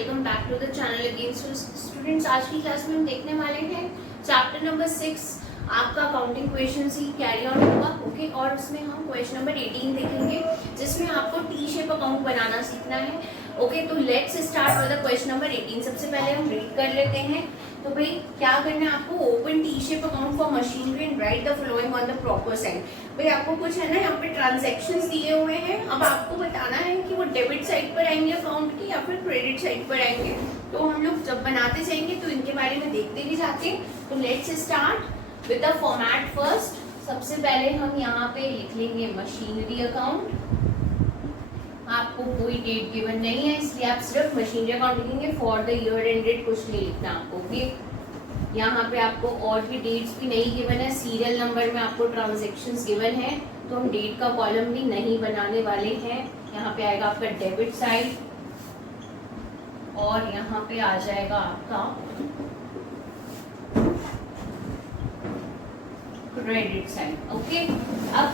Welcome back to the channel again. Students, आज की class में हम देखने वाले हैं चैप्टर नंबर 6 आपका accounting question he carry on होगा। ओके, और उसमें हम क्वेश्चन नंबर 18 देखेंगे जिसमें आपको टी शेप अकाउंट बनाना सीखना है। ओके, तो let's start with the question number 18। सबसे पहले हम रीड कर लेते हैं। तो भाई क्या करना है आपको, open T shape account for machinery and right the following on the proper side. भाई आपको कुछ है ना यहाँ पे ट्रांजैक्शंस दिए हुए हैं, अब आपको बताना है कि वो डेबिट साइड पर आएंगे अकाउंट की या फिर क्रेडिट साइड पर आएंगे। तो हम लोग जब बनाते जाएंगे तो इनके बारे में देखते भी जाते हैं। तो let's start with the format first. सबसे पहले हम यहाँ पे लिख लेंगे मशीनरी अकाउंट। आपको कोई डेट गिवन नहीं है इसलिए आप सिर्फ मशीनरी अकाउंट लिखेंगे। फॉर द ईयर एंडेड कुछ नहीं लिखना आपको। ओके, यहाँ पे आपको और भी डेट्स भी नहीं गिवन है, सीरियल नंबर में आपको ट्रांजैक्शंस गिवन है, तो हम डेट का कॉलम भी नहीं बनाने वाले हैं। यहाँ पे आएगा आपका डेबिट साइड और यहाँ पे आ जाएगा आपका क्रेडिट साइड। ओके, अब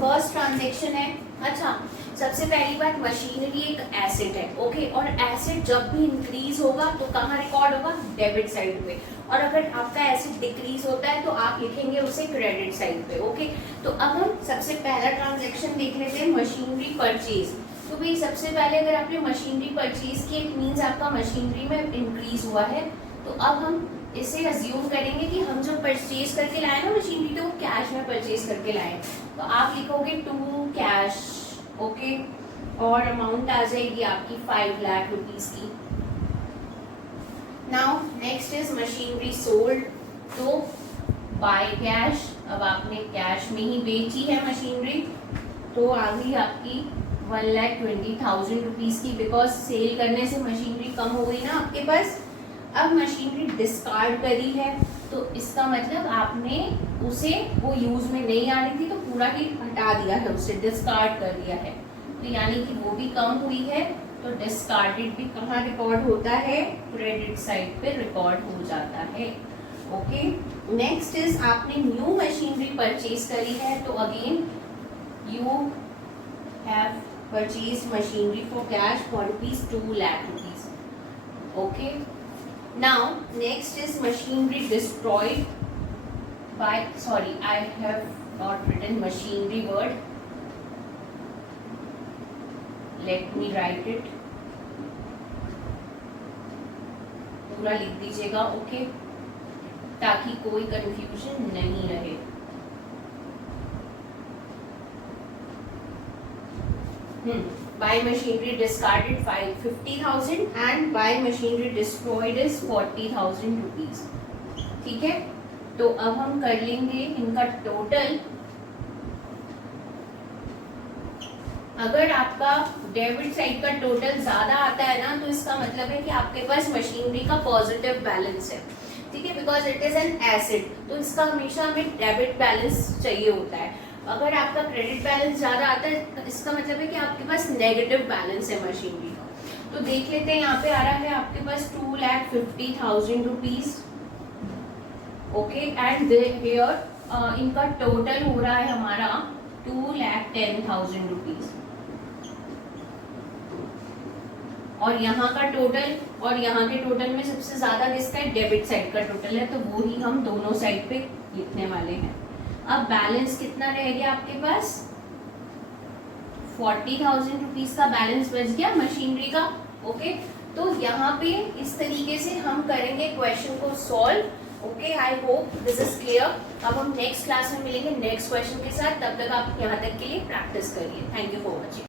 फर्स्ट ट्रांजैक्शन है। अच्छा, सबसे पहली बात, मशीनरी एक एसेट है। ओके, और एसेट जब भी इंक्रीज होगा तो कहाँ रिकॉर्ड होगा, डेबिट साइड पे, और अगर आपका एसेट डिक्रीज होता है तो आप लिखेंगे उसे क्रेडिट साइड पे। ओके, तो अब हम सबसे पहला ट्रांजैक्शन देख लेते हैं, मशीनरी परचेज। तो भाई सबसे पहले अगर आपने मशीनरी परचेज की, इट मीन्स आपका मशीनरी में इंक्रीज हुआ है। तो अब हम इसे अज्यूम करेंगे कि हम जो परचेज करके लाए ना मशीनरी, तो वो कैश में परचेज करके लाए। तो आप लिखोगे टू कैश। ओके, और अमाउंट आ जाएगी आपकी 5 लाख रुपीज की। Now next is machinery sold. तो बाय कैश, अब आपने कैश में ही बेची है मशीनरी, तो आ गई आपकी 1,20,000 रुपीज की, बिकॉज सेल करने से मशीनरी कम हो गई ना आपके पास। अब मशीनरी डिस्कार्ड करी है, तो इसका मतलब आपने उसे, वो यूज में नहीं आ रही थी तो पूरा ही हटा दिया है, उसे डिस्कार्ड कर दिया है, तो यानी कि वो भी कम हुई है। तो डिस्कार्डेड भी कहाँ रिकॉर्ड होता है, क्रेडिट साइड पे रिकॉर्ड हो जाता है। ओके, नेक्स्ट इज आपने न्यू मशीनरी परचेज करी है, तो again you have purchase machinery for cash for ₹2 lakh. Okay, now next is machinery destroyed by, sorry I have not written machinery word, let me write it, पूरा लिख दीजिएगा। Okay, ताकि कोई confusion नहीं रहे। By machinery discarded 50,000 and by machinery destroyed is 40,000 rupees। ठीक है, तो अब हम कर लेंगे इनका टोटल। अगर आपका डेबिट साइड का टोटल ज्यादा आता है ना, तो इसका मतलब है कि आपके पास मशीनरी का पॉजिटिव बैलेंस है। ठीक है, because it is an asset, तो इसका हमेशा हमें डेबिट बैलेंस चाहिए होता है। अगर आपका क्रेडिट बैलेंस ज्यादा आता है, इसका मतलब है कि आपके पास नेगेटिव बैलेंस है मशीनरी का। तो देख लेते हैं, यहाँ पे आ रहा है आपके पास 2,50,000 रुपीज। ओके, एंड हियर इनका टोटल हो रहा है हमारा 2,10,000 रुपीज, और यहाँ का टोटल और यहाँ के टोटल में सबसे ज्यादा किसका है, डेबिट साइड का टोटल है, तो वो ही हम दोनों साइड पे लिखने वाले हैं। अब बैलेंस कितना रह गया आपके पास, 40,000 रुपीज का बैलेंस बच गया मशीनरी का। ओके, तो यहाँ पे इस तरीके से हम करेंगे क्वेश्चन को solve. Okay, I hope this is clear. अब हम नेक्स्ट क्लास में मिलेंगे नेक्स्ट क्वेश्चन के साथ, तब तक आप यहाँ तक के लिए प्रैक्टिस करिए। Thank you for watching.